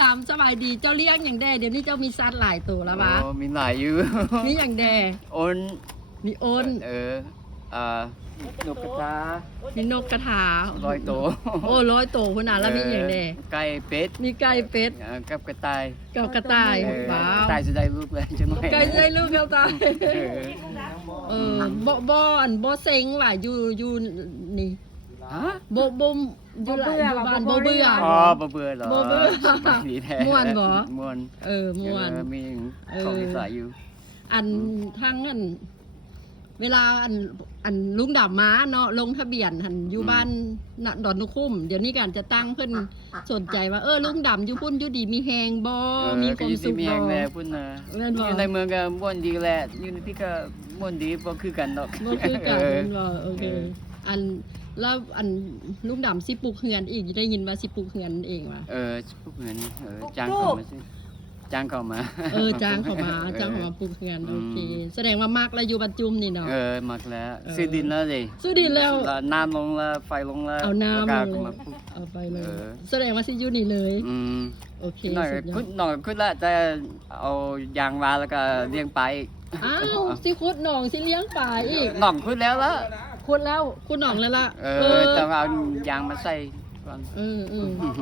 ดำสบายดีเจ้าเลี้ยงอย่างแดเดี๋ยวนี้เจ้ามีสัตว์หลายตัวแล้ววะ มีหลายอยู่ มีอย่างแด อ้น มีโอน นกกระทา มีนกกระทา 100 ตัว โอ้100 ตัวคนน่ะแล้วมีอย่างแด ไก่เป็ด มีไก่เป็ด กับกระต่าย กับกระต่ายว้าก ว ระต่ายจะได้ลูกแล้วจังหน่อย ไก่ได้ลูกกระต่าย เออ บ่เซ็งว่ะอยู่นี่ ฮะ บ่อยู่หลายอยู่บ้านบ่เบื่อ อ๋อบ่เบื่อเหรอ บ่เบื่อ สบายดีแท้ ม่วนบ่ ม่วน ม่วน มีของที่สายอยู่ อันทั้งอันเวลาอันลุงดำม้าเนาะลงทะเบียนหันอยู่บ้านน่ะดอนนุคุ้มเดี๋ยวนี้การจะตั้งเพิ่นสนใจว่าลุงดำอยู่พุ่นอยู่ดีมีแฮงบ่มีความสุข มี บ่ แรงแล้วพุ่นน่ะ แม่นบ่ อยู่ในเมืองก็ม่วนดีแหละอยู่ในที่ก็ม่วนดีบ่คือกันดอก บ่คือกัน เออ แม่นบ่โอเคอันแล้วอันลุงดำสิปลูกเฮือนอีกได้ยินว่าสิปลูกเฮือนเองว่ะ พวกเหมือนจ้างเขามาสิจ้างเขามา จ้างเขามาปลูกเฮือนโอเค แสดงว่ามากแล้วอยู่บัดจุมนี่เนาะ มักแล้วซื้อดินแล้วดิ ซื้อดินแล้ว น้ำลงแล้วไฟลงแล้ว เอาน้ำ แล้ว เล ก็ ย มาปลูก เอาไปเลย เออ แสดงว่าสิอยู่นี่เลย โอเค หน่อย สุดยอ คุ ด ดหน่อยคุดละจะเอายางมาแล้วก็เลี้ยงไปลาอีก อ้าวสิขุดหนองสิเลี้ยงปลาอีก หน่องคุดแล้วละ ขุดแล้วขุดหนองแล้วล่ะ จะเอายางมาใส่ก่อน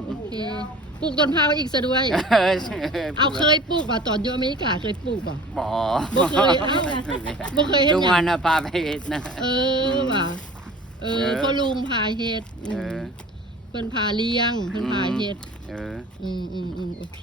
โอเคปลูกต้นพร้าวอีกซะด้วย เอาเคยปลูกป่ะตอนอยู่อเมริกาเคยปลูกป่ะ บ่ บ่เคยบ่เคยเห็น ลุง หยั วัน ง น่ะพาไปเฮ็ดนะ ว่ะพ่อลุงพาเฮ็ดเพิ่นพาเลี้ยงเพิ่นพาเฮ็ด เออ โอเค